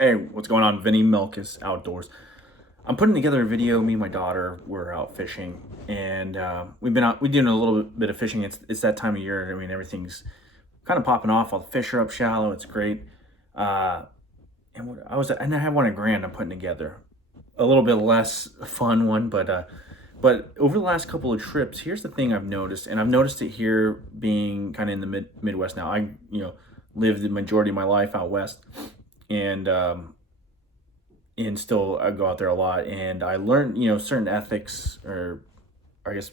Hey, what's going on? Vinny Milkus Outdoors. I'm putting together a video. Me and my daughter were out fishing, and we've been out. We're doing a little bit of fishing. It's that time of year. I mean, everything's kind of popping off. All the fish are up shallow. It's great. Uh, and what I was, and I have one at Grand. I'm putting together a little bit less fun one, but over the last couple of trips, here's the thing I've noticed, and I've noticed it here being kind of in the Midwest now. Lived the majority of my life out west, and still I go out there a lot, and I learned certain ethics, or I guess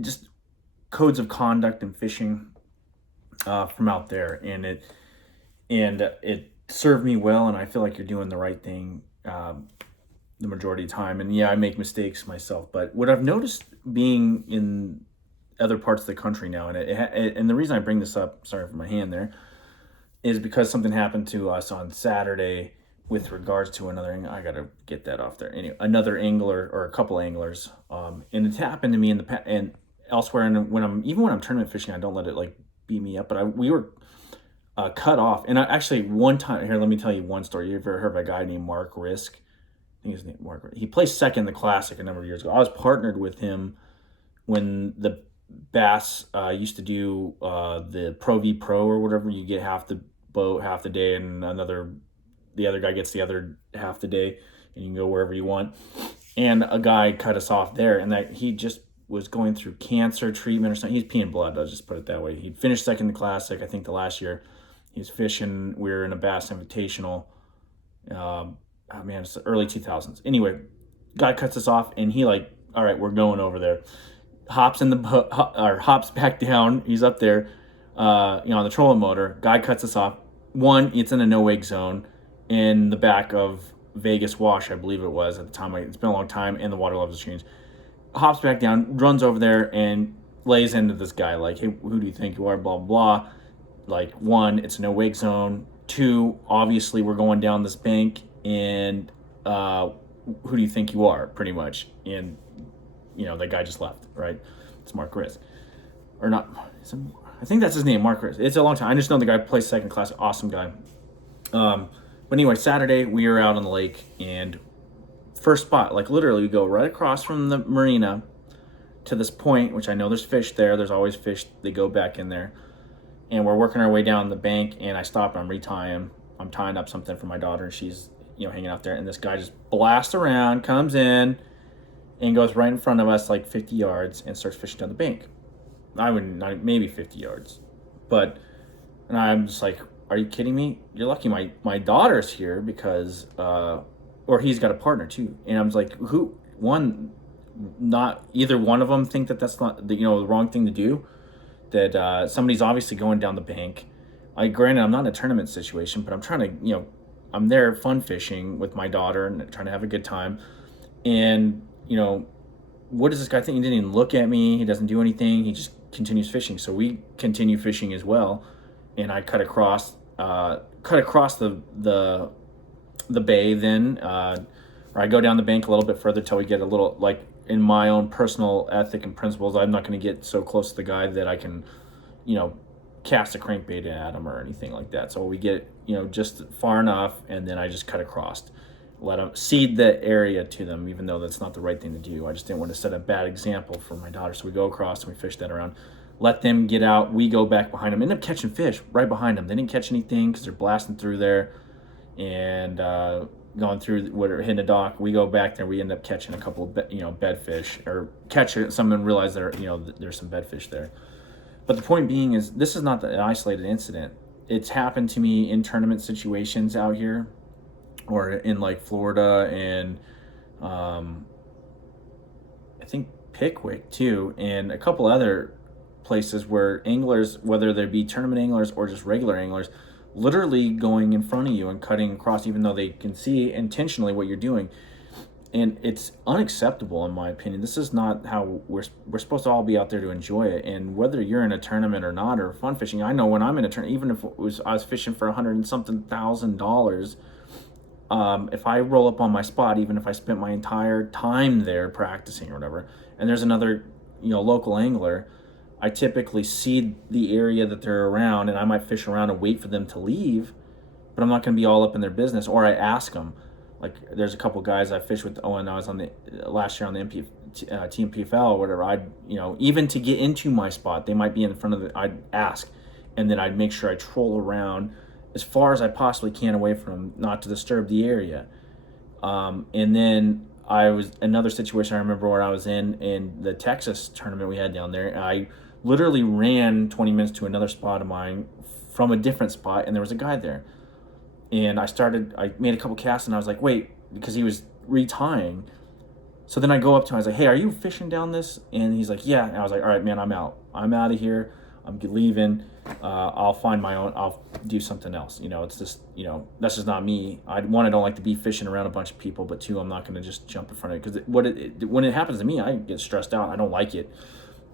just codes of conduct in fishing from out there, and it served me well, and I feel like you're doing the right thing the majority of the time. And yeah, I make mistakes myself, but what I've noticed being in other parts of the country now, and the reason I bring this up, sorry for my hand there, is because something happened to us on Saturday with regards to another. I gotta get that off there. Anyway, another angler or a couple anglers, and it's happened to me in the past and elsewhere. And when I'm tournament fishing, I don't let it like beat me up. But we were cut off, and I actually one time here. Let me tell you one story. You ever heard of a guy named Mark Risk? I think his name Mark. He placed second in the classic a number of years ago. I was partnered with him when the Bass used to do the Pro V Pro or whatever. You get half the boat half the day, and the other guy gets the other half the day, and you can go wherever you want. And a guy cut us off there, and that he just was going through cancer treatment or something. He's peeing blood. I'll just put it that way. He finished second in the classic, I think, the last year. He was fishing. We were in a Bass Invitational. Oh man, it's the early 2000s. Anyway, guy cuts us off, and he like, all right, we're going over there. Hops in the boat, or hops back down. He's up there, on the trolling motor. Guy cuts us off. One, it's in a no wake zone in the back of Vegas Wash, I believe it was at the time. It's been a long time, and the water levels have changed. Hops back down, runs over there, and lays into this guy like, "Hey, who do you think you are?" Blah blah. Like, one, it's a no wake zone. Two, obviously we're going down this bank, and who do you think you are? Pretty much, and that guy just left. Right? It's Mark Risk, or not? I think that's his name, Mark Risk. It's a long time. I just know the guy plays second class. Awesome guy. But anyway, Saturday we were out on the lake, and first spot, like literally, we go right across from the marina to this point, which I know there's fish there. There's always fish. They go back in there, and we're working our way down the bank. And I stop and I'm retying. I'm tying up something for my daughter, and she's hanging out there. And this guy just blasts around, comes in, and goes right in front of us like 50 yards and starts fishing down the bank. I would not maybe 50 yards, but and I'm just like, are you kidding me? You're lucky my daughter's here because or he's got a partner too. And I'm just like, who one not either one of them think that that's not the wrong thing to do. That somebody's obviously going down the bank. Granted, I'm not in a tournament situation, but I'm trying to I'm there fun fishing with my daughter and trying to have a good time. And what does this guy think? He didn't even look at me. He doesn't do anything. He just continues fishing. So we continue fishing as well. And I cut across the bay. Then, or I go down the bank a little bit further till we get a little, like, in my own personal ethic and principles, I'm not going to get so close to the guy that I can, cast a crankbait at him or anything like that. So we get just far enough, and then I just cut across, let them seed the area to them, even though that's not the right thing to do. I just didn't want to set a bad example for my daughter. So we go across and we fish that around, let them get out. We go back behind them, end up catching fish right behind them. They didn't catch anything because they're blasting through there and going through hitting the dock. We go back there. We end up catching a couple of bedfish, or catch some and realize there's some bedfish there. But the point being is, this is not an isolated incident. It's happened to me in tournament situations out here, or in like Florida, and I think Pickwick too, and a couple other places where anglers, whether they be tournament anglers or just regular anglers, literally going in front of you and cutting across, even though they can see intentionally what you're doing. And it's unacceptable, in my opinion. This is not how we're supposed to all be out there to enjoy it. And whether you're in a tournament or not, or fun fishing, I know when I'm in a tournament, even if I was fishing for $100,000, if I roll up on my spot, even if I spent my entire time there practicing or whatever, and there's another local angler, I typically seed the area that they're around, and I might fish around and wait for them to leave, but I'm not going to be all up in their business. Or I ask them. Like there's a couple guys I fished with when I was on the last year on the Team PFL or whatever. I'd even to get into my spot, they might be in front of the. I'd ask, and then I'd make sure I troll around as far as I possibly can away from them, not to disturb the area. And then I was another situation I remember where I was in the Texas tournament we had down there. I literally ran 20 minutes to another spot of mine from a different spot, and there was a guy there. And I made a couple casts, and I was like, wait, because he was retying. So then I go up to him, I was like, hey, are you fishing down this? And he's like, yeah. And I was like, all right, man, I'm out. I'm out of here. I'm leaving. I'll find my own. I'll do something else. It's just, that's just not me. I don't like to be fishing around a bunch of people, but two, I'm not going to just jump in front of it. Because when it happens to me, I get stressed out. I don't like it.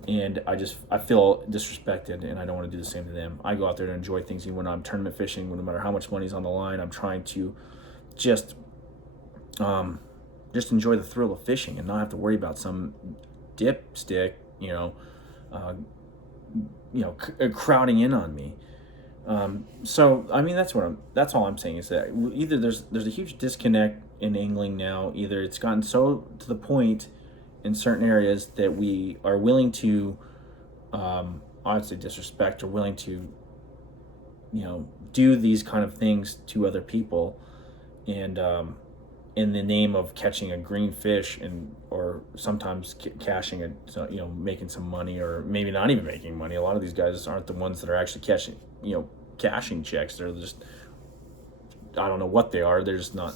And I feel disrespected, and I don't want to do the same to them. I go out there to enjoy things. Even when I'm tournament fishing, no matter how much money's on the line, I'm trying to just enjoy the thrill of fishing and not have to worry about some dipstick, crowding in on me. So I mean, that's all I'm saying is that either there's a huge disconnect in angling now. Either it's gotten so to the point in certain areas that we are willing to, I would say disrespect, or willing to, do these kind of things to other people, and in the name of catching a green fish, or sometimes cashing it, making some money, or maybe not even making money. A lot of these guys aren't the ones that are actually cashing checks. They're just, I don't know what they are. They're just not,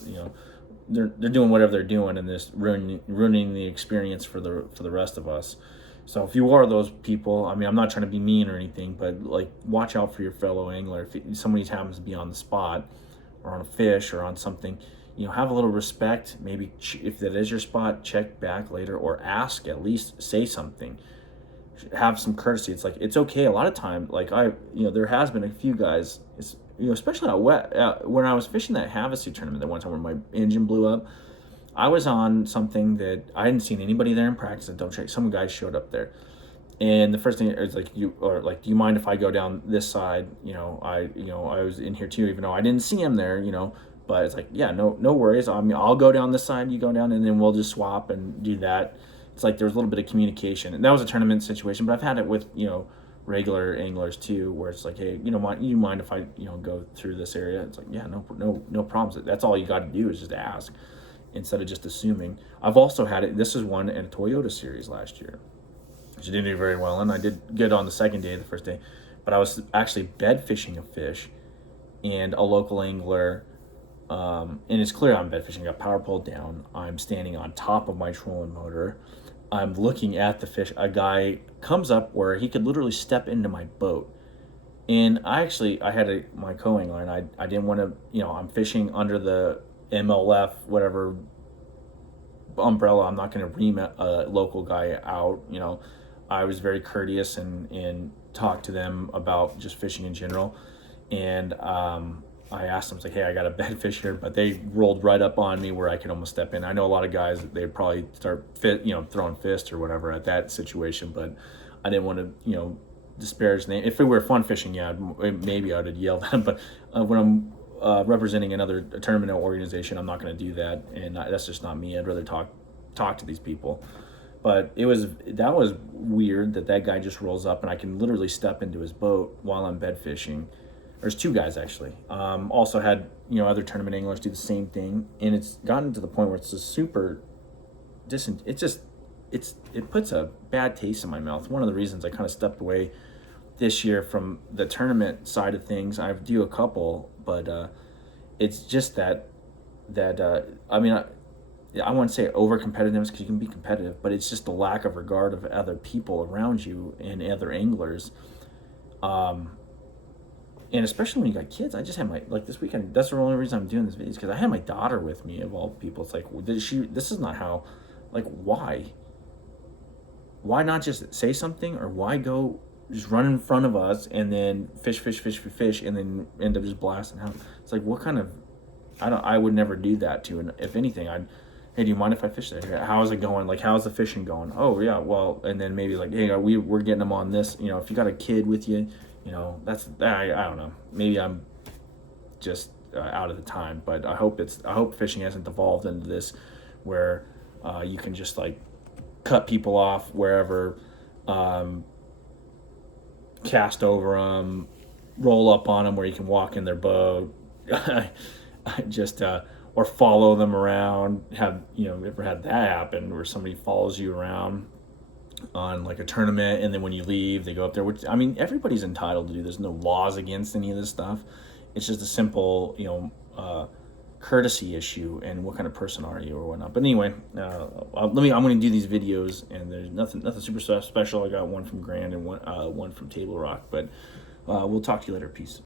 they're doing whatever they're doing, and just ruining the experience for the rest of us. So if you are those people, I mean, I'm not trying to be mean or anything, but like, watch out for your fellow angler. If somebody happens to be on the spot or on a fish or on something, have a little respect. Maybe if that is your spot, check back later, or ask, at least say something. Have some courtesy. It's like, it's okay. A lot of time, like there has been a few guys, especially out wet, when I was fishing that Havasu tournament that one time where my engine blew up. I was on something that I hadn't seen anybody there in practice. And don't check. Some guys showed up there, and the first thing is like, do you mind if I go down this side? I was in here too, even though I didn't see him there. But it's like, yeah, no worries. I mean, I'll go down this side, you go down, and then we'll just swap and do that. It's like there's a little bit of communication, and that was a tournament situation. But I've had it with regular anglers too, where it's like, hey, you mind if I go through this area? It's like, yeah, no problems. That's all you got to do is just ask, instead of just assuming. I've also had it. This is one in a Toyota series last year, which I didn't do very well in. I did good on the second day, the first day, but I was actually bed fishing a fish, and a local angler. And it's clear I'm bed fishing. I got power pole down. I'm standing on top of my trolling motor. I'm looking at the fish. A guy comes up where he could literally step into my boat. And I had my co-angler, and I didn't want to, I'm fishing under the MLF, whatever umbrella. I'm not going to ream a local guy out. I was very courteous and talked to them about just fishing in general. And, I asked them, like, hey, I got a bed fish here, but they rolled right up on me where I could almost step in. I know a lot of guys, they'd probably start throwing fists or whatever at that situation, but I didn't want to, disparage them. If it were fun fishing, yeah, maybe I would yell at them, but when I'm representing a tournament organization, I'm not going to do that, and that's just not me. I'd rather talk to these people. But that was weird that guy just rolls up and I can literally step into his boat while I'm bed fishing. There's two guys actually. Also had other tournament anglers do the same thing, and it's gotten to the point where it's just super distant. It puts a bad taste in my mouth. One of the reasons I kind of stepped away this year from the tournament side of things. I do a couple, but it's just that I mean, I wouldn't say over competitiveness, because you can be competitive, but it's just the lack of regard of other people around you and other anglers. And especially when you got kids. I just had this weekend, that's the only reason I'm doing this video, is because I had my daughter with me, of all people. It's like, this is not how, why? Why not just say something, or why go just run in front of us and then fish, and then end up just blasting out? It's like, what kind of, I would never do that to, and if anything, hey, do you mind if I fish there? How is it going? Like, how's the fishing going? Oh yeah, well, and then maybe like, hey, we're getting them on this, if you got a kid with you, I don't know. Maybe I'm just out of the time. But I hope fishing hasn't evolved into this where you can just like cut people off wherever, cast over them, roll up on them where you can walk in their boat, just or follow them around. Have ever had that happen where somebody follows you around on like a tournament, and then when you leave, they go up there? Which, I mean, everybody's entitled to do. There's no laws against any of this stuff. It's just a simple, courtesy issue and what kind of person are you or whatnot. But anyway, I'm going to do these videos, and there's nothing super special. I got one from Grand and one from Table Rock, but we'll talk to you later. Peace.